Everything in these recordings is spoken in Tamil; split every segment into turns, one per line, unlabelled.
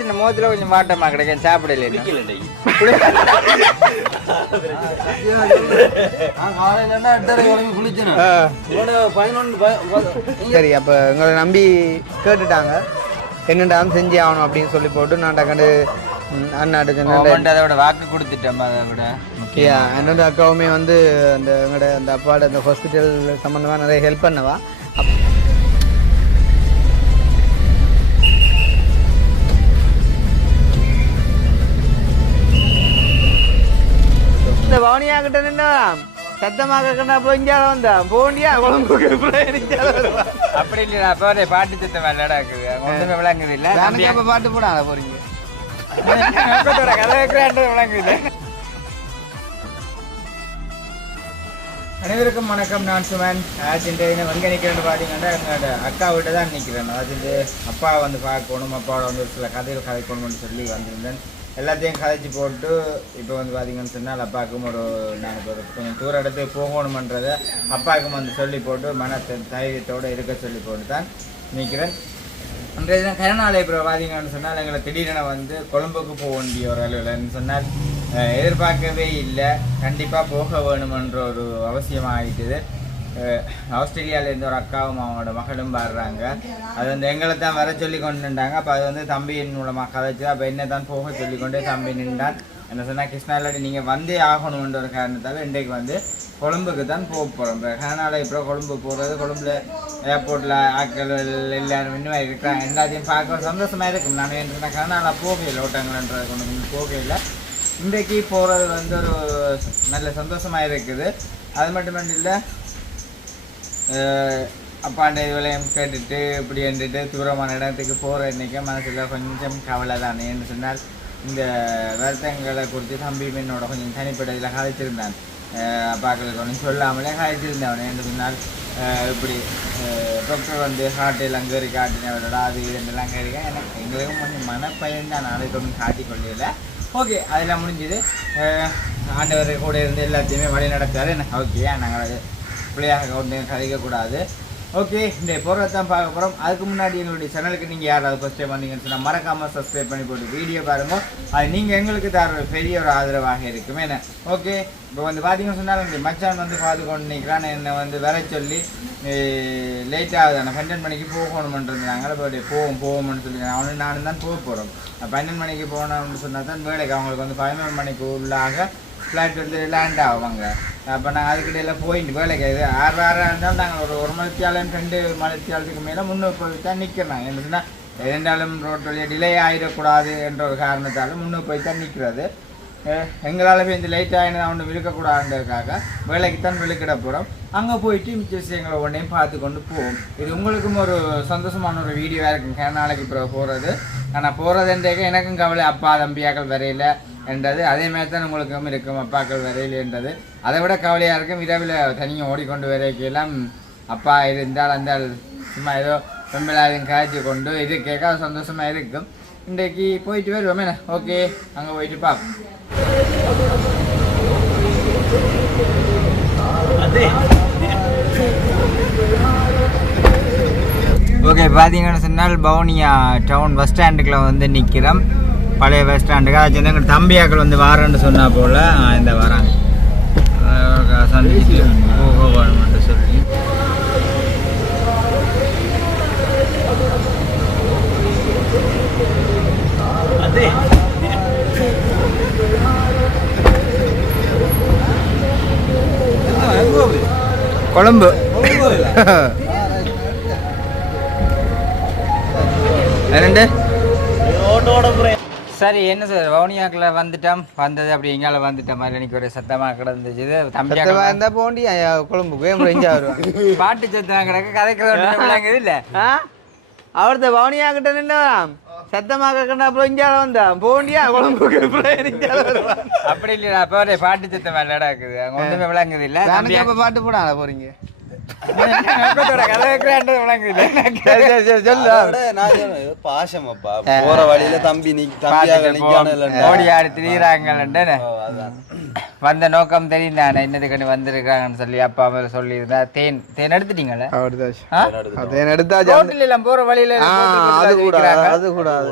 இந்த முகத்துல கொஞ்சம் மாட்டமா கிடைக்கும் சாப்பிடல சரி அப்போ எங்களை நம்பி கேட்டுட்டாங்க என்னடாலும் செஞ்சு ஆகணும் அப்படின்னு சொல்லி போட்டு நான் டக்கண்டு ம், அண்ணாட்ட
சொன்னேன் அதோட வாக்கு கொடுத்துட்டோம் அதை விட.
யா என்னோட அக்காவுமே வந்து அந்த எங்களோட அந்த அப்பாவோட அந்த ஹாஸ்பிட்டல் சம்மந்தமாக நிறைய ஹெல்ப் பண்ணவா. இந்த பவனியா கிட்ட நின்னா சத்தமாக கண்ணா போஞ்சால வந்தா. போண்டியா? குழம்புக்கு
அப்படி இல்லையா அப்போ பாட்டு சத்தம் விளையாட இருக்குது. அங்க ஒண்ணுமே விளங்குது இல்ல.
பாட்டு போடாத போறீங்க அனைவருக்கும் வணக்கம். நான் சுமன். ஆச்சுட்டு எங்கே நிற்கிறேன்னு பார்த்தீங்கன்னா எங்களோட அக்கா வீட்டை தான் நிற்கிறேன் அதாவது அப்பா வந்து பார்க்கணும் அப்பாவோட வந்து ஒரு சில கதைகள் கதைக்கணும்னு சொல்லி வந்திருந்தேன். எல்லாத்தையும் கதைச்சு போட்டு இப்போ வந்து பார்த்தீங்கன்னு சொன்னால் அப்பாவுக்கும் ஒரு நான் ஒரு கொஞ்சம் தூர இடத்துக்கு போகணுமன்றதை அப்பாவுக்கும் வந்து சொல்லி போட்டு மன தைரியத்தோடு இருக்க சொல்லி போட்டு தான் நிற்கிறேன் அன்றைய தினம் கருணாலய பார்த்தீங்கன்னு சொன்னால் எங்களை திடீரென வந்து கொழும்புக்கு போக வேண்டிய ஒரு அலுவலர்னு சொன்னால் எதிர்பார்க்கவே இல்லை. கண்டிப்பாக போக வேணுமென்ற ஒரு அவசியம் ஆகிட்டுது ஆஸ்திரேலியாவிலேருந்து ஒரு அக்காவும் அவங்களோட மகளும் பாடுறாங்க அது வந்து எங்களை தான் வர சொல்லி கொண்டு நின்றாங்க. அப்போ அது வந்து தம்பியின் மூலமாக கதைச்சு அப்போ என்ன தான் போக சொல்லி கொண்டு தம்பி நின்றான். என்ன சொன்னால் கிருஷ்ணாலாடி நீங்கள் வந்தே ஆகணுன்ற ஒரு காரணத்தால் இன்றைக்கு வந்து கொழும்புக்கு தான் போக போகிறோம் அதனால் இப்போ கொழும்பு போகிறது கொழும்புல ஏர்போர்ட்டில் ஆட்கள் எல்லாரும் இன்னும் இருக்கிறாங்க எல்லாத்தையும் பார்க்க சந்தோஷமாக இருக்கும். நான் என்ன கனடால போகையில் ஓட்டங்கள்ன்றது கொண்டு வந்து போகையில் இன்றைக்கு போகிறது வந்து ஒரு நல்ல சந்தோஷமாக இருக்குது. அது மட்டும் இல்லை அப்பாண்ட இதுவளையும் கேட்டுட்டு இப்படி என்றுட்டு தூரமான இடத்துக்கு போகிற இன்றைக்கி மனசில் கொஞ்சம் கவலை தானேன்னு சொன்னால் இந்த வருத்தங்களை குறித்து தம்பி என்னோட கொஞ்சம் தனிப்பட்ட இதில் கதைச்சிருந்தான். அஹ் அப்பாக்களுக்கு ஒன்றும் சொல்லாமலே கதைச்சிருந்தவனே. என்று சொன்னால் இப்படி டாக்டர் வந்து ஹார்ட்டில் அங்கே இருக்கு காட்டினவரோட அது இதெல்லாம் அங்கே எனக்கு எங்களுக்கும் கொஞ்சம் மனப்பயன் தான். நாளைக்கு ஒன்றும் காட்டி கொள்ளையில் ஓகே அதெல்லாம் முடிஞ்சுது. ஆண்டவர் கூட இருந்து எல்லாத்தையுமே வழி நடத்தாரு எனக்கு ஓகே நாங்கள் பிள்ளையாக கொண்டு கதைக்கக்கூடாது. ஓகே இந்த பொருளை தான் பார்க்க போகிறோம் அதுக்கு முன்னாடி எங்களுடைய சேனலுக்கு நீங்கள் யாராவது ஃபஸ்ட் டைம் வந்தீங்கன்னு சொன்னால் மறக்காமல் சப்ஸ்கிரைப் பண்ணி போட்டு வீடியோ பாருங்கள் அது நீங்கள் எங்களுக்கு தர பெரிய ஒரு ஆதரவாக இருக்குமே. என்ன? ஓகே இப்போ வந்து பார்த்தீங்கன்னு சொன்னால் இந்த மச்சான் வந்து பார்த்து கொண்டு நிற்கிறான் என்னை வந்து வர சொல்லி லேட் ஆகுது. நான் பன்னெண்டு மணிக்கு போகணுமென்றிருந்தாங்க அப்படி போவோம் போவோம்னு சொல்லி அவனு நானும் தான் போக போகிறோம் பன்னெண்டு மணிக்கு போனோம்னு சொன்னால் தான் வேலைக்கு. அவங்களுக்கு வந்து பதினொரு மணிக்கு உள்ளாக ஃப்ளைட் வந்து லேண்ட் ஆவாங்க அப்போ நாங்கள் அதுக்கிடையில் போயிட்டு வேலைக்கு இது ஆறு ஆறாக இருந்தாலும் நாங்கள் ஒரு ஒரு மணித்தியாலும் ரெண்டு மணித்தியாலத்துக்கு மேலே முன்னூறு போய் தான் நிற்கிறோம் என்னதுன்னா இருந்தாலும் இரண்டாலும் ரோட் வழியாக டிலே ஆகிடக்கூடாது என்ற ஒரு காரணத்தால் முன்னூறு போய் தான் நிற்கிறது எங்களால் போய் இந்த லைட் ஆகினது அவனு விழுக்கக்கூடாதுன்றதுக்காக வேலைக்கு தான் விழுக்கிட போகிறோம் அங்கே போயிட்டு மிச்ச விஷயங்களை ஒன்றையும் பார்த்து கொண்டு போவோம். இது உங்களுக்கும் ஒரு சந்தோஷமான ஒரு வீடியோவாக இருக்கும் நாளைக்கு இப்போ போகிறது ஆனால் போகிறதுன்றக்க எனக்கும் கவலை. அப்பா தம்பியாக்கள் வரையில என்றது. அதே மாதிரி தான் உங்களுக்கும் இருக்கும். அப்பாக்கள் வரையில் என்றது. அதை விட கவலையாக இருக்கும். இரவில் தனியாக ஓடிக்கொண்டு வரைக்கெல்லாம் அப்பா இருந்தால் அந்த சும்மா ஏதோ பெண்பிளாயும் காய்ச்சி கொண்டு இது கேட்க சந்தோஷமாக இருக்கும். இன்றைக்கு போயிட்டு வருவோமே. ஓகே. அங்கே போயிட்டு பார்ப்போம் ஓகே பார்த்தீங்கன்னு சொன்னால் பவுனியா டவுன் பஸ் ஸ்டாண்டுக்குள்ள வந்து நிற்கிறோம் பழைய பஸ் ஸ்டாண்டுக்கு அது சின்ன தம்பியாக்கள் வந்து வாரன்னு சொன்னா போல. இந்த வராங்க சந்திச்சு போக வேணும்னு சொல்லி. கொழம்பு. ரெண்டு
சரி என்ன சார்? வவுனியாக்கில் வந்துட்டோம். வந்தது அப்படி எங்கால வந்துட்ட மாதிரி எனக்கு ஒரு சத்தமாக கிடந்துச்சு
தம்பியாக இருந்தா போண்டி கொழும்புக்கு முடிஞ்சா வருவாங்க
பாட்டு சத்தம் கிடக்க கதைக்கிறது இல்லை. அவர்த்த பவனியா கிட்ட நின்னா சத்தமாக கண்டா அப்புறம் இஞ்சால வந்தா. போண்டியா கொழும்புக்கு அப்படி இல்லைடா ஒரு பாட்டு சத்தம் விளையாட இருக்குது அங்கே ஒன்றுமே விளங்குது இல்லை
அப்ப பாட்டு போடாத போறீங்க. கதை வைக்கிறான்றது விளங்குது சரி சரி சரி சொல்லு அதோட நான்
சொல்றேன், பாசம் அப்பா போற வழியில தம்பி நீ தம்பியாக நிக்கான ஓடி ஆடி திரியிறாங்கன்னு வந்த நோக்கம் தெரியும் தானே என்னதுக்கு வந்திருக்காங்கன்னு சொல்லி அப்பா மேல சொல்லி இருந்தா தேன் தேன் எடுத்துட்டீங்களே எல்லாம் போற வழியில
ஆ அது கூடாது. அது கூடாது.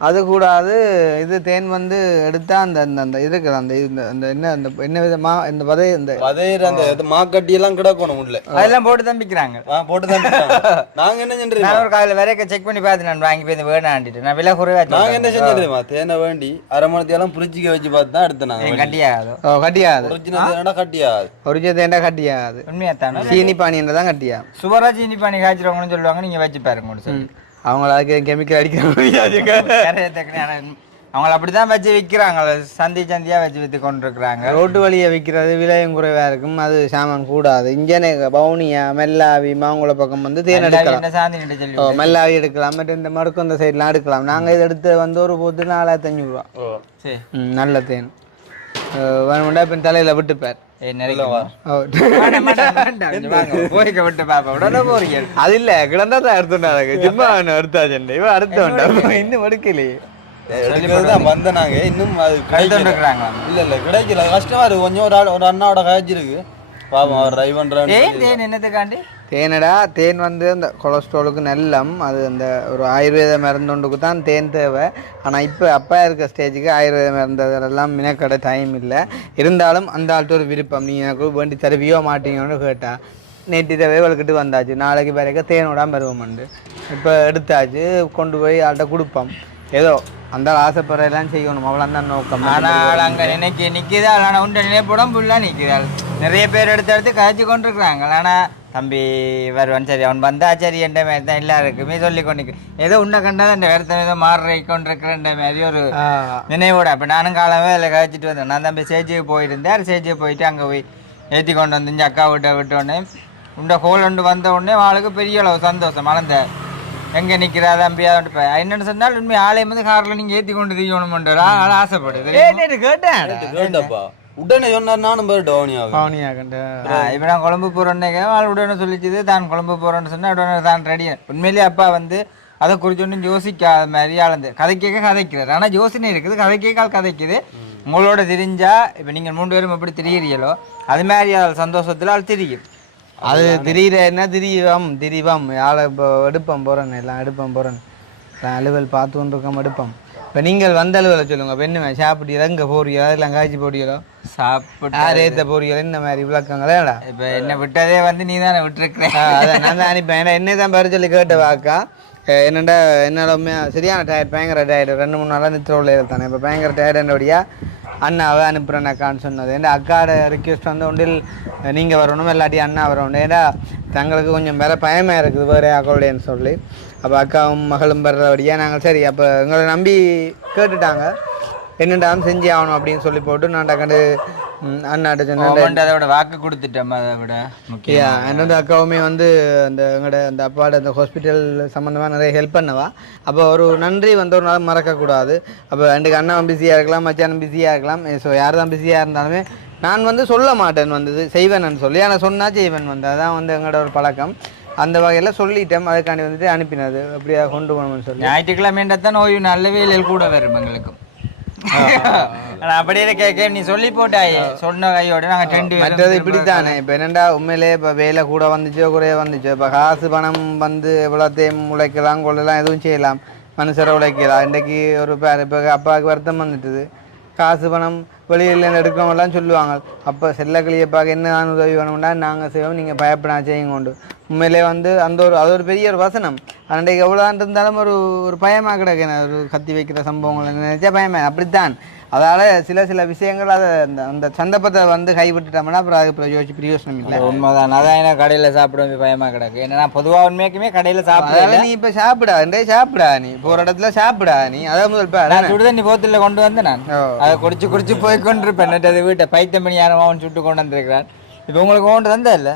அது கூடாது இது தேன் வந்து எடுத்தா அந்த அந்த அந்த இருக்குது அந்த இந்த அந்த என்ன அந்த என்ன விதமா இந்த பதை இந்த
அதே அந்த இது மாக்கட்டி எல்லாம் கிடக்கணும் உள்ள. அதெல்லாம் போட்டு தம்பிக்கிறாங்க போட்டு தான் விட்டாங்க. நாங்க என்ன செஞ்சோம் நான் ஒரு காலையில் வரைக்கும் செக் பண்ணி பார்த்து நான் வாங்கி போய் வேணாண்டிட்டு நான் விலை குறைவா நாங்க என்ன தெரியுமா தேனை வேண்டி அரை மணத்தையெல்லாம் புரிச்சிக்க வச்சு பார்த்து தான் எடுத்தோம் நாங்க
கட்டியாகாதோ? ஓ கட்டியாது
ஒரிஜினல் தேனடா கட்டியா ஒரு தேண்டா கட்டியாது
உண்மையா தானே சீனி பானின்றதான் கட்டியா?
சுவராஜ் இனி பண்ணி காய்ச்சிருவாங்கன்னு சொல்லுவாங்க நீங்க வச்சு பாருங்க சொல்லி.
அவங்கள அதுக்கு கெமிக்கல்
கரையத்தக்கனே, ஆனா அவங்கள அப்படிதான் வச்சு விற்கிறாங்க சந்தி சந்தியா வச்சு வித்து கொண்டிருக்கிறாங்க.
ரோட்டு வழியை விற்கிறது விலையும் குறைவா இருக்கும். அது சாமான் கூடாது. இங்கே பவுனியா மெல்லாவி மாங்குள பக்கம் வந்து தேன்
எடுக்கலாம்.
மெல்லாவி எடுக்கலாம். மற்ற இந்த மடுக்கு இந்த சைட்லாம் எடுக்கலாம். நாங்கள் இதை எடுத்து வந்து ஒரு போத்து நாலாயிரத்தி ம் நல்ல தேன். வேணுமெண்டா இப்போ தலையில் விட்டுப்பார். அது இல்ல கிடந்தா தான் எடுத்துட்டாங்க சும்மா எடுத்தாச்சு இவன் அடுத்த இன்னும் எடுக்கலையே.
வந்த நாங்க. இன்னும் அது இருக்கிறாங்க இல்ல இல்ல கிடைக்கல. கஷ்டமா இருக்கு. கொஞ்சம் ஒரு ஆள் ஒரு அண்ணாவோட காய்ச்சிருக்கு. பாவம் அவர் ட்ரைவ்
தேன் என்னத்துக்காண்டி? தேனடா தேன் வந்து அந்த கொலஸ்ட்ராலுக்கு நல்லம். அது அந்த ஒரு ஆயுர்வேத மருந்துண்டுக்கு தான் தேன் தேவை. ஆனால் இப்போ அப்பா இருக்க ஸ்டேஜுக்கு ஆயுர்வேத மருந்ததெல்லாம் மினக்கடை டைம் இல்லை. இருந்தாலும் அந்த ஆள்கிட்ட ஒரு விருப்பம். நீ எனக்கு வேண்டி தருவியோ மாட்டீங்கன்னு கேட்டா. நேற்று தேவை வளர்க்கிட்டு வந்தாச்சு. நாளைக்கு பிறகு தேனோட பருவமண்டு இப்போ எடுத்தாச்சு. கொண்டு போய் ஆள்கிட்ட கொடுப்போம். ஏதோ அந்த ஆசைப்படுற ஆசைப்படுறதெல்லாம் செய்யணும். அவ்வளோ தான் நோக்கம்.
ஆனால் அங்கே நினைக்க நிக்குதாள் ஆனால் உண்ட நினைப்படம் ஃபுல்லாக நிக்குதாள் நிறைய பேர் எடுத்து எடுத்து கழிச்சு கொண்டிருக்கிறாங்க. ஆனால் தம்பி வருவான். சரி அவன் வந்தா சரி என்ற மாதிரி தான் எல்லாருக்குமே சொல்லி கொண்டு ஏதோ உன்னை கண்டா அந்த வருத்தம் ஏதோ மாற கொண்டிருக்கிறன்ற மாதிரி ஒரு நினைவோட. அப்போ நானும் காலமே அதில் கழிச்சிட்டு வந்தேன். நான் தம்பி சேஜிக்கு போயிருந்தேன். சேஜிக்கு போயிட்டு அங்கே போய் ஏற்றி கொண்டு வந்து இங்க அக்கா விட்ட விட்ட உடனே உண்ட ஹோல் ஒன்று வந்த உடனே அவளுக்கு பெரிய அளவு சந்தோஷம். மலர்ந்த எங்கே நிற்கிறா தம்பி? அதோட இப்போ என்னென்னு சொன்னால் உண்மை ஆலயம் வந்து காரில் நீங்கள் ஏற்றி கொண்டு தீயணும்ன்றா ஆள் ஆசைப்படுது. கேட்டேன் உடனே சொன்னார் நானும் போய் டவுனியாகும்
பவுனியா கண்ட இப்போ நான் குழம்பு போகிறேன்னே ஆள் உடனே சொல்லிச்சுது தான் குழம்பு போகிறேன்னு சொன்னால் உடனே தான் ரெடி உண்மையிலேயே அப்பா வந்து அதை குறித்து ஒன்றும் யோசிக்காத மாதிரி ஆளந்து. கதை கேட்க கதைக்கிறார் ஆனால் யோசனை இருக்குது. கதை கேட்கால் கதைக்குது. உங்களோட தெரிஞ்சா இப்போ நீங்கள் மூன்று பேரும் எப்படி திரியிறீங்களோ அது மாதிரி ஆள் சந்தோஷத்தில் ஆள் தெரியும். அது திடீர என்ன? திடீவம் திடீவம் யாழை இப்போ எடுப்போம் போகிறேன் எல்லாம் எடுப்போம் போகிறேன் நான் அலுவல் பார்த்து கொண்டு இருக்கோம் எடுப்போம். இப்போ நீங்கள் வந்த அலுவலை சொல்லுங்க இப்போ என்ன சாப்பிட்டீங்களா எங்கே போறீங்களா எல்லாம் காய்ச்சி போடுறீங்களோ சாப்பிட்டு யார் ஏற்ற போறீங்களா இந்த மாதிரி விளக்கங்களேடா
இப்போ என்ன விட்டதே வந்து நீ தானே விட்டுருக்கிறேன்
அதான் நான் தான் அனுப்பேன். ஏன்னா என்னை தான் பேர சொல்லி கேட்ட வாக்கா? என்னடா என்னால் உண்மையாக சரியான டயர்ட் பயங்கர டயர்டு ரெண்டு மூணு நாளாக நித்திரோவில் தானே இப்போ பயங்கர டயர்டு என்னோடைய அண்ணாவை அனுப்புகிறேன் அக்கான்னு சொன்னது. ஏன்னா அக்காவோட ரிக்வெஸ்ட் வந்து ஒன்றில் நீங்கள் வரணும் இல்லாட்டி அண்ணா வரணும். ஏன்னா தங்களுக்கு கொஞ்சம் வேற பயமாக இருக்குது வேறு அக்கோடையன்னு சொல்லி. அப்போ அக்காவும் மகளும் வர்றபடியாக நாங்கள் சரி அப்போ எங்களை நம்பி கேட்டுட்டாங்க. என்னடாலும் செஞ்சு ஆகணும்? அப்படின்னு சொல்லி போட்டு நான் டக்கண்டு அண்ணாட்ட சொன்னேன். அதை விட வாக்கு கொடுத்துட்டோம் அதை விட முக்கியம். என்னோட அக்காவுமே வந்து அந்த எங்களோட அந்த அப்பாவோட அந்த ஹாஸ்பிட்டல் சம்மந்தமாக நிறைய ஹெல்ப் பண்ணவா. அப்போ ஒரு நன்றி வந்து ஒரு நாள் மறக்கக்கூடாது அப்போ ரெண்டு அண்ணன் பிஸியாக இருக்கலாம் மச்சானும் பிஸியாக இருக்கலாம். ஸோ யார் தான் பிஸியாக இருந்தாலுமே நான் வந்து சொல்ல மாட்டேன் வந்தது செய்வேன்னு சொல்லி. ஆனால் சொன்னால் செய்வேன் வந்து. அதான் வந்து எங்களோட ஒரு பழக்கம். அந்த வகையில் சொல்லிட்டேன். அதுக்காண்டி வந்துட்டு அனுப்பினது. அப்படியே கொண்டு போகணும்னு சொல்லி. ஞாயிற்றுக்கிழமைன்றதான் ஓய்வு நல்ல வேலையில் கூட வரும் எங்களுக்கும். அப்படியே கேட்க நீ சொல்லி போட்டாயே. சொன்ன கையோட நாங்க ரெண்டு மற்றது இப்படித்தானே. இப்போ என்னடா உண்மையிலே இப்போ வேலை கூட வந்துச்சோ குறைய வந்துச்சோ. இப்போ காசு பணம் வந்து எவ்வளோத்தையும் உழைக்கலாம் கொள்ளலாம் எதுவும் செய்யலாம். மனுஷரை உழைக்கலாம். இன்றைக்கு ஒரு இப்போ அப்பாவுக்கு வருத்தம் வந்துட்டுது. காசு பணம் வெளியில் எடுக்கிறவங்கலாம் சொல்லுவாங்க. அப்போ செல்லக்கிளியப்பாக்கு என்ன தான் உதவி வேணும்னா நாங்கள் செய்வோம் நீங்கள் பயப்படா செய்யுங்க கொண்டு உண்மையிலே வந்து அந்த ஒரு அது ஒரு பெரிய ஒரு வசனம். அன்றைக்கு எவ்வளோ இருந்தாலும் ஒரு ஒரு பயமாக கிடக்கு ஒரு கத்தி வைக்கிற சம்பவங்கள் நினைச்சா பயமே? அப்படித்தான். அதால சில சில விஷயங்கள் அதை அந்த அந்த சந்தர்ப்பத்தை வந்து கைவிட்டுட்டோம்னா அப்புறம் அது பிரயோஜி பிரயோஜனம் இல்லை. உண்மைதான். அதான் எனக்கு கடையில சாப்பிட பயமா கிடக்கு. ஏன்னா நான் பொதுவா உண்மைக்குமே கடையில அதனால நீ இப்ப சாப்பிடா டே சாப்பிடா நீ. போற இடத்துல சாப்பிடா நீ. அதான் முதல் நான் சுடுதண்ணி போத்துல கொண்டு வந்து நான். அதை குடிச்சு குடிச்சு போய் கொண்டிருப்பேன். அது வீட்டை பைத்தியம் பண்ணி யாரும் அவன் சுட்டு கொண்டு வந்திருக்கிறான். இப்போ உங்களுக்கு கொண்டு வந்தா இல்ல?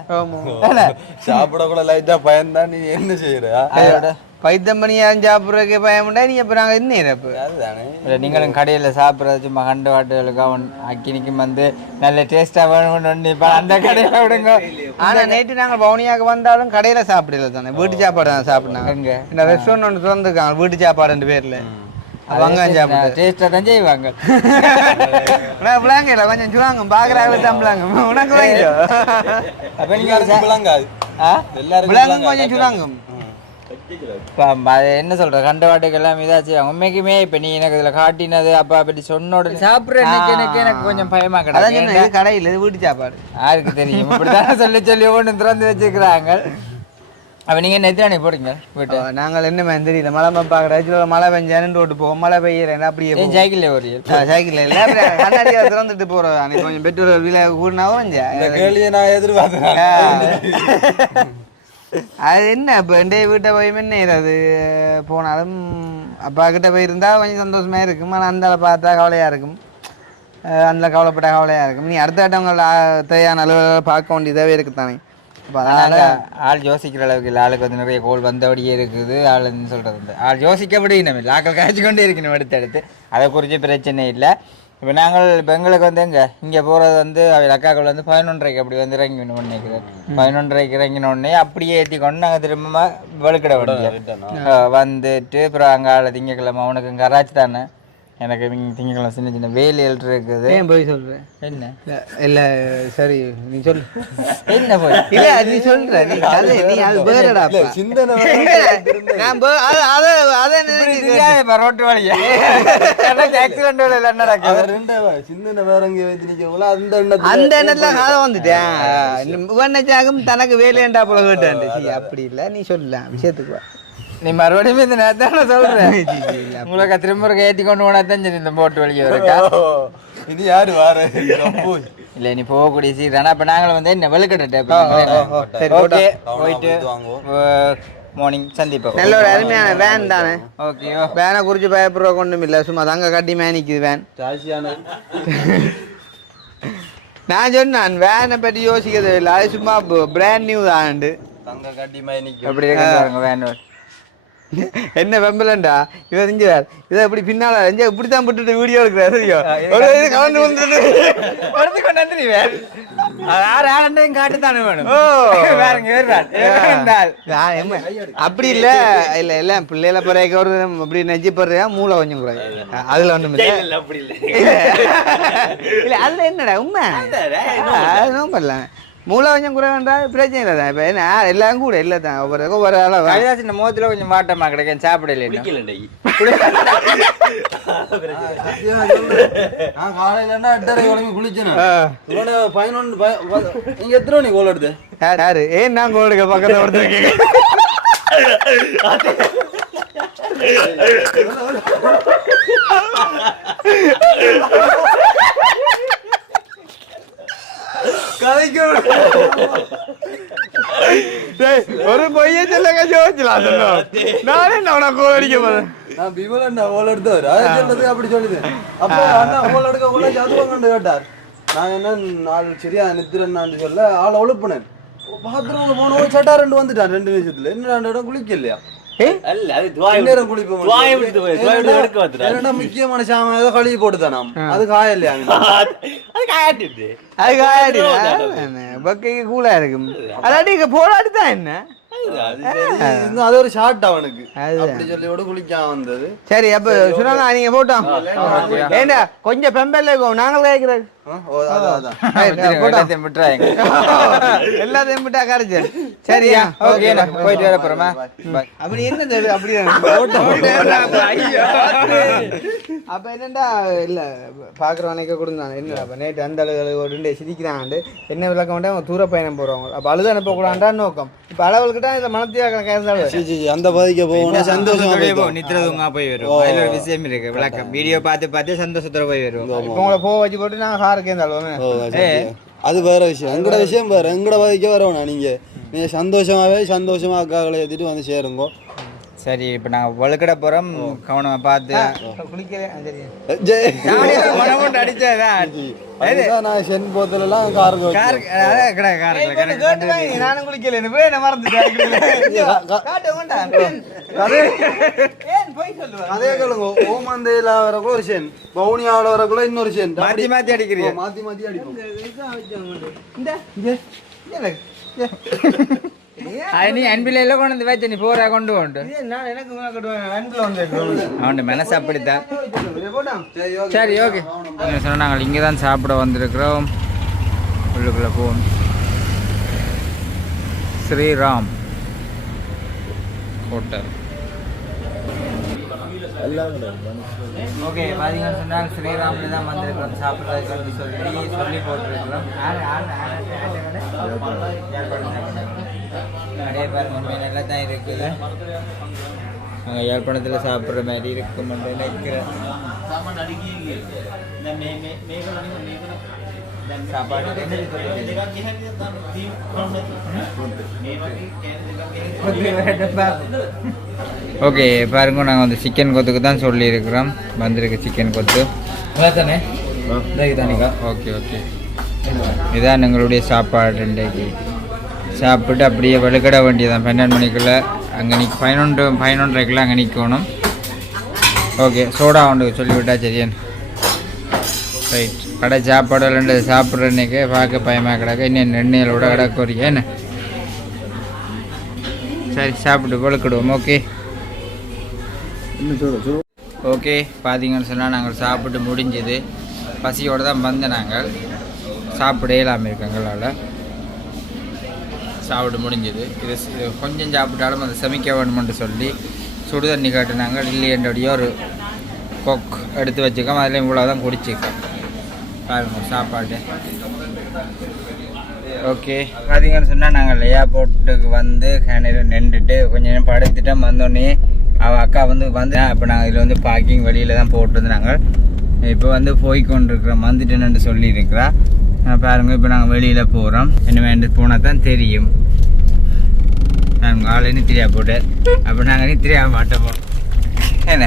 சாப்பிட கூட லைட்டா பயந்தா நீ என்ன செய்யற? அதோட பைத்தம் பண்ணியாக சாப்பிட்றதுக்கு பயமுண்டா? நீ அப்போ நாங்கள் என்ன இறப்பு அதுதானே. இல்லை நீங்களும் கடையில் சாப்பிட்றது சும்மா கண்டு வாட்டுகளுக்கு அவன் அக்கினிக்கும் வந்து நல்ல டேஸ்ட்டாக வேணும்னு இப்போ அந்த கடையில் விடுங்க. ஆனால் நேற்று நாங்கள் பவுனியாவுக்கு வந்தாலும் கடையில் சாப்பிடல தானே. வீட்டு சாப்பாடு தான் சாப்பிட்னாங்க எங்க? இந்த ரெஸ்டாரண்ட் ஒன்று திறந்துருக்காங்க வீட்டு சாப்பாடுன்ற பேரில். தான் செய்வாங்க. விளாங்க இல்லை கொஞ்சம் சுவாங்க பார்க்குறாங்களே தான் விளாங்க. உனக்கு வாங்கிக்கோ அப்போ விளங்காது. கொஞ்சம் சுவாங்க என்ன சொல்ற? கண்ட வாட்டுக்கு எல்லாம் இதாச்சு. உண்மைக்குமே இப்போ நீ எனக்கு இதில் காட்டினது அப்பா அப்படி சொன்ன உடனே சாப்பிட்ற எனக்கு எனக்கு கொஞ்சம் பயமா இது கடையில் இது வீட்டு சாப்பாடு. யாருக்கு தெரியும்? இப்படிதான் சொல்லி சொல்லி ஒன்று திறந்து வச்சிருக்கிறாங்க அப்போ நீங்கள் என்ன எத்தனை போடுங்க வீட்டு? நாங்கள் என்ன மாதிரி தெரியல மழை பார்க்குற ஆக்சுவலாக மழை பெஞ்சான்னு ரோட்டு போவோம். மழை பெய்யறேன் அப்படியே ஏன் போவோம். சைக்கிள் ஒரு ஆ, சைக்கிள் இல்லை. கண்ணாடியை திறந்துட்டு போகிறோம் அன்னைக்கு கொஞ்சம் பெட்ரோல் விலை கூடினாவும் இந்த கேள்வியை நான் எதிர்பார்த்தேன் அது என்ன? இப்போ எண்டே வீட்டை போய் என்ன அது போனாலும் அப்பா கிட்ட போயிருந்தா கொஞ்சம் சந்தோஷமா இருக்கும். ஆனால் அந்த பார்த்தா கவலையாக இருக்கும். அந்த கவலைப்பட்ட கவலையாக இருக்கும். நீ அடுத்த ஆட்டவங்கள தேவையான அளவு பார்க்க வேண்டியதாகவே அதனால் ஆள் யோசிக்கிற அளவுக்கு இல்லை. ஆளுக்கு வந்து நிறைய கோல் வந்தபடியே இருக்குது. ஆள் என்ன சொல்கிறது வந்து ஆள் யோசிக்க முடியணும் இல்லை. ஆக்கள் காய்ச்சி கொண்டே இருக்கணும் அடுத்து அடுத்து. அதை குறித்து பிரச்சனை இல்லை. இப்போ நாங்கள் இப்போ எங்களுக்கு வந்து எங்க? இங்கே போகிறது வந்து அவர் அக்காக்கள் வந்து பதினொன்றரைக்கு அப்படி வந்து இறங்கி நினைக்கிறேன். பதினொன்றரைக்கு இறங்கின உடனே அப்படியே ஏற்றி கொண்டு நாங்கள் திரும்ப வெளுக்கிட வேண்டிய வந்துட்டு அப்புறம் அங்கே ஆள் திங்கக்கிழமை அவனுக்கு கராச்சி தானே? எனக்கு திங்கக்கிழமை சின்ன சின்ன வேலி எழுட்டு இருக்குது. ஏன் போய் சொல்கிறேன் என்ன? இல்லை சரி நீ சொல்லு. என்ன போய்? இல்ல அது நீ சொல்ற நீ கதை நீ அது வேறடா சிந்தனை நான் போ- அது அது அதை தெரியாத ரோட்டு வழியா? எனக்கு ஆக்சிடென்ட் இல்லை என்ன நடக்குது அவர் ரெண்டு சிந்தனை வேற எங்கே வைத்து நிற்கல அந்த எண்ணத்துல. அந்த எண்ணத்துல கதை வந்துட்டேன் உவனச்சாகும் தனக்கு வேலையண்டா போல கேட்டாண்டு சீ, அப்படி இல்ல நீ சொல்லலாம் விஷயத்துக்கு வா. நீ மறுபடியும் இந்த நேரத்தான சொல்றேன் உங்களுக்கு திரும்ப ஒரு ஏற்றி கொண்டு போனா தான் சரி இந்த போட்டு வழியா இருக்கா இது யாரு வார இல்ல நீ போகக்கூடிய சீரானா அப்ப நாங்களும் வந்து என்ன வெளுக்கட்ட சரி, ஓகே போயிட்டு. மார்னிங் சந்திப்போம் நல்ல ஒரு அருமையான வேன் தானே ஓகே வேனை குறிச்சு பயப்படுற கொண்டும் இல்ல சும்மா தங்க கட்டி மேனிக்குது வேன் நான் சொன்னேன் வேனை பற்றி யோசிக்கிறது இல்லை அது சும்மா பிராண்ட் நியூ தான்ண்டு தங்க கட்டி மாதிரி என்ன வெம்பலண்டா? இவன் வேற இதை இப்படி பின்னால இங்க இப்படித்தான் விட்டுட்டு வீடியோ எடுக்கிறாரு. ஐயோ. ஒரு இது கலந்து வந்துட்டு எடுத்து கொண்டு வந்து நீ வேற யார் யாருண்டையும் காட்டுத்தானே வேணும். ஓ. வேறங்க அப்படி இல்ல. இல்ல இல்ல. பிள்ளைல பிறகு ஒரு அப்படி நெஞ்சு போடுறியா மூளை கொஞ்சம் கூட அதுல ஒண்ணும் இல்ல. அப்படி இல்லை. இல்ல. அதுல என்னடா உண்மை? அது நோம்பு இல்ல. மூளை கொஞ்சம் குறை வேண்டாம் பிரச்சனை இல்லை தான். இப்போ என்ன எல்லாம் கூட இல்லை தான். ஒவ்வொரு ஒவ்வொரு அளவு இந்த முகத்துல கொஞ்சம் மாட்டமா கிடைக்கும். சாப்பிடல நான் காலையில எட்டரை கிளம்பி குளிச்சேன். பதினொன்று ப- ப- நீங்க எத்தனை மணி கோல் எடுத்து? யார் யாரு? ஏன் நான் கோடுக்க பக்கத்தில் ஒருத்தருக்கீங்க ஒரு பொய்ய சொல்லுங்க ஜோதிச்சலாம் சொன்னோம் நானே உனக்கு கோல் அடிக்க போறேன் நான் விமலன் கோல் எடுத்தவர் அதை சொல்றது அப்படி சொல்லுது அப்போ அண்ணா கோல் எடுக்க ஜாதகம் கண்டு கேட்டார் நான் என்ன ஆள் சரியா நித்திரன்னு சொல்ல ஆள் ஒழுப்புனேன் பாத்ரூம்ல போன சட்டா ரெண்டு வந்துட்டான் ரெண்டு நிமிஷத்துல என்ன ரெண்டு இடம் குளிக்க முக்கியமான சாமான் ஏதோ கழுவி போட்டுதான் நாம் அது காய இல்லையா அது காயாட்டுது அது காயாடி பக்கைக்கு கூலா இருக்கும் அதாட்டி இங்க போராடி தான் என்ன அது ஒரு ஷார்ட் அவனுக்கு. அப்படி சொல்லி கூட குளிக்காம வந்தது சரி அப்ப சுரங்கா நீங்க போட்டோம் ஏண்டா கொஞ்சம் பெம்பல்ல இருக்கும் நாங்கள் அதான் எல்லாத்தையும் விட்டா கரைச்சு சரியா ஓகே போயிட்டு வர போறோமா பாய் அப்படி என்னது அது? அப்படி அப்ப என்னடா இல்ல பாக்குறவனைக்க நேற்று அந்த அளவு ஒரு சிரிக்கிறாண்டு என்ன விளக்கம் வேண்டாம் தூர பயணம் போறவங்க அப்ப அழுது அனுப்பக்கூடாண்டா நோக்கம் இப்ப அளவுக்கிட்ட இதுல மனத்தியா கணக்காக அந்த பகுதிக்கு போகணும் சந்தோஷமா. நித்திரதுங்க போய் ஒரு விஷயம் இருக்கு விளக்கம் வீடியோ பார்த்து பார்த்து சந்தோஷத்துல போய் இப்போ உங்களை போக வச்சு போட்டு நாங்க காருக்கு இருந்தாலும். அது வேற விஷயம். எங்கட விஷயம் வேற. எங்கட பகுதிக்கு வரணும் நீங்க? நீங்க சந்தோஷமாவே சந்தோஷமா அக்காக்களை ஏத்திட்டு வந்து சேருங்க. சரி இப்போ நாங்கள் வழுக்கட போகிறோம் கவனமாக பார்த்து. குளிக்கிறேன் அடிச்சதான் சென் போத்தல எல்லாம் காருக்கு கார் கார் நானும் குளிக்கல என்ன போய் நான் மறந்துட்டேன் காட்டு கொண்டா? ஏன்? போய் சொல்லுவேன் அதே கேளுங்க. ஓமந்தையில வரக்குள்ள ஒரு சென் பவுனியாவில் வரக்குள்ள இன்னொரு சென் மாற்றி மாற்றி அடிக்கிறீங்க. மாத்தி மாத்தி அடிப்போம். இந்த கொண்டு கொண்டு நான் எனக்கு கட்டுவேன் அன்பில் வந்து அவன் மனசு அப்படித்தான். சரி ஓகே சொன்னால் நாங்கள் இங்கே தான் சாப்பிட வந்திருக்கிறோம். உள்ளுக்குள்ளே போவோம். ஸ்ரீராம் ஹோட்டல். ஓகே பார்த்தீங்கன்னு சொன்னால் ஸ்ரீராமில் தான் வந்திருக்கிறோம். சாப்பிட்றதுக்கு சொல்லி சொல்லி போட்டிருக்கிறோம். யார் யார் நிறைய பேர் உண்மை நல்லா தான் இருக்குது. நாங்கள் யாழ்ப்பாணத்தில் சாப்பிட்ற மாதிரி இருக்கும் நினைக்கிறேன். சாப்பாடு ஓகே பாருங்க நாங்கள் வந்து சிக்கன் கொத்துக்கு தான் சொல்லியிருக்கிறோம். வந்திருக்கு சிக்கன் கொத்து. தானே ஓகே ஓகே. இதான் எங்களுடைய சாப்பாடு இன்றைக்கு. சாப்பிட்டு அப்படியே வெளுக்கட வேண்டியதான் பன்னெண்டு மணிக்குள்ளே அங்கே நிக் பதினொன்று பதினொன்றரைக்குள்ளே அங்கே நிற்கணும் ஓகே சோடா உண்டு சொல்லிவிட்டா சரியன். ரைட் கடை சாப்பாடு ரெண்டு சாப்பிட்ற இன்னைக்கு பார்க்க பயமாக கிடக்க. இன்னும் எண்ணெயிலோட விட என்ன சரி சாப்பிட்டு வெளுக்கிடுவோம் ஓகே ஓகே பார்த்தீங்கன்னு சொன்னால் நாங்கள் சாப்பிட்டு முடிஞ்சது. பசியோடு தான் வந்த நாங்கள். சாப்பிட இல்லாமல் இருக்கு எங்களால். சாப்பிட்டு முடிஞ்சது. இது இது கொஞ்சம் சாப்பிட்டாலும் அதை சமைக்க வேணுமென்று சொல்லி சுடு தண்ணி காட்டினாங்க இல்லையன்றபடியே ஒரு கொக் எடுத்து வச்சுக்கோம். அதில் இவ்வளோ தான் குடிச்சிக்கோம். பாருங்க சாப்பாடு. ஓகே பார்த்தீங்கன்னு சொன்னால் நாங்கள் ஏர்போர்ட்டுக்கு வந்து கேனையில் நின்றுட்டு கொஞ்ச நேரம் படுத்துட்டோம். வந்தோடனே அவள் அக்கா வந்து வந்து இப்போ நாங்கள் இதில் வந்து பார்க்கிங் வெளியில் தான் போட்டிருந்தாங்க. இப்போ வந்து போய் கொண்டிருக்கிறோம் வந்துட்டேன்னு சொல்லியிருக்கிறா. பாருங்க இப்போ நாங்கள் வெளியில் போகிறோம் என்ன வேண்டு போனால் தான் தெரியும். நாங்கள் ஆளுன்னு நித்திரியா போட்டார் அப்போ நாங்கள் நீ மாட்டோம் என்ன?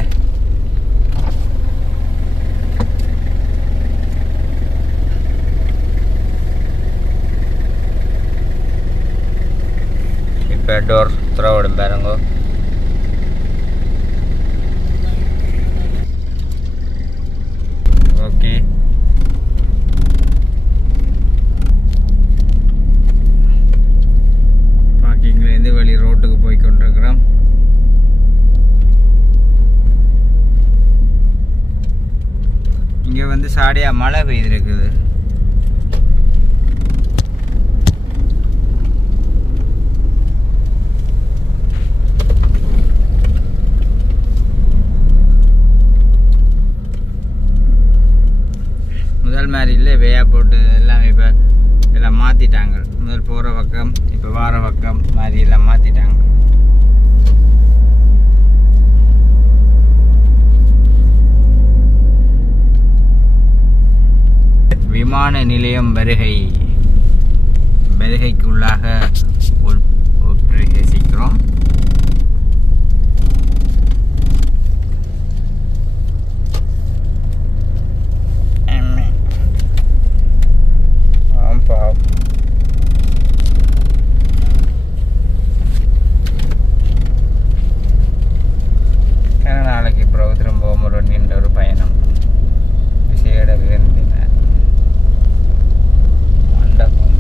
இப்போ டோர் திறவிடும் பாருங்க. ஓகே பார்க்கிங்லேருந்து வெளி ரோட்டுக்கு போய் கொண்டிருக்கிறோம் சாடியா மழை பெய்திருக்குது. முதல் மாதிரி இல்லை வேயா போட்டு எல்லாம் இப்போ எல்லாம் மாற்றிட்டாங்க முதல் போகிற பக்கம் இப்போ வார பக்கம் மாதிரி எல்லாம் மாற்றிட்டாங்க விமான நிலையம் வருகை வருகைக்குள்ளாக உள் உட்பிரவேசிக்கிறோம் நாளைக்கு பிறகு திரும்பவும் ஒரு நீண்ட ஒரு பயணம் விசேட விருந்தின மண்டபம்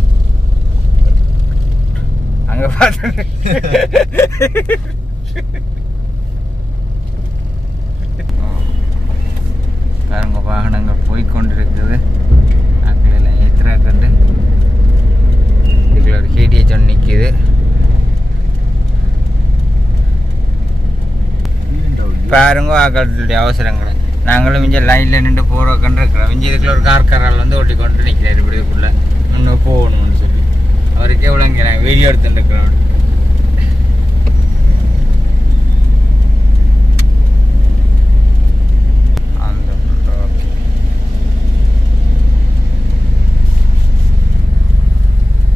அங்க பார்த்து பாருங்க வாகனங்கள் போய்கொண்டிருக்குது அக்கெல்லாம் ஏத்திரா கண்டு. இதுக்குள்ள ஒரு ஹேடிஎச் ஒன்று நிற்கிது பாருங்க ஆக்களுடைய அவசரங்களை. நாங்களும் இங்கே லைனில் நின்று போகிறோக்கன்று இருக்கிறோம் இங்கே இதுக்குள்ள ஒரு கார்காரால் வந்து ஓட்டி கொண்டு நிற்கிறார் இப்படி இதுக்குள்ள. இன்னும் போகணும்னு சொல்லி. அவருக்கு எவ்வளோ வீடியோ எடுத்துட்டு இருக்கிறோம் அந்த ஓகே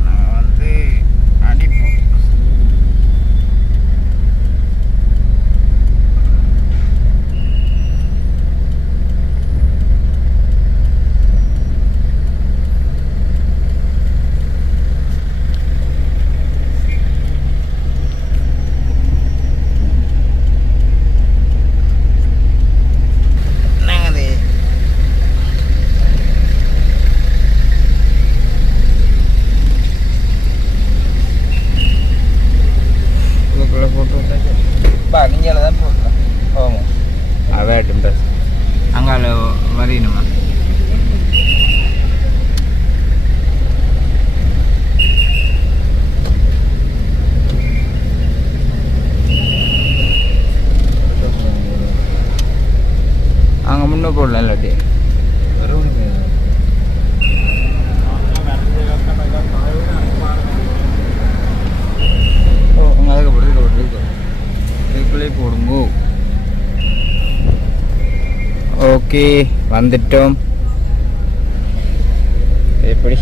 நாங்கள் வந்து அடிப்போம் அறியணுமா அங்கே முன்னே போடலாம் இல்லாட்டி ஓ அங்கே அதுக்கு போடுறது போடுறது இதுக்குள்ளே போடுங்க ஓகே வந்துட்டோம். எப்படி?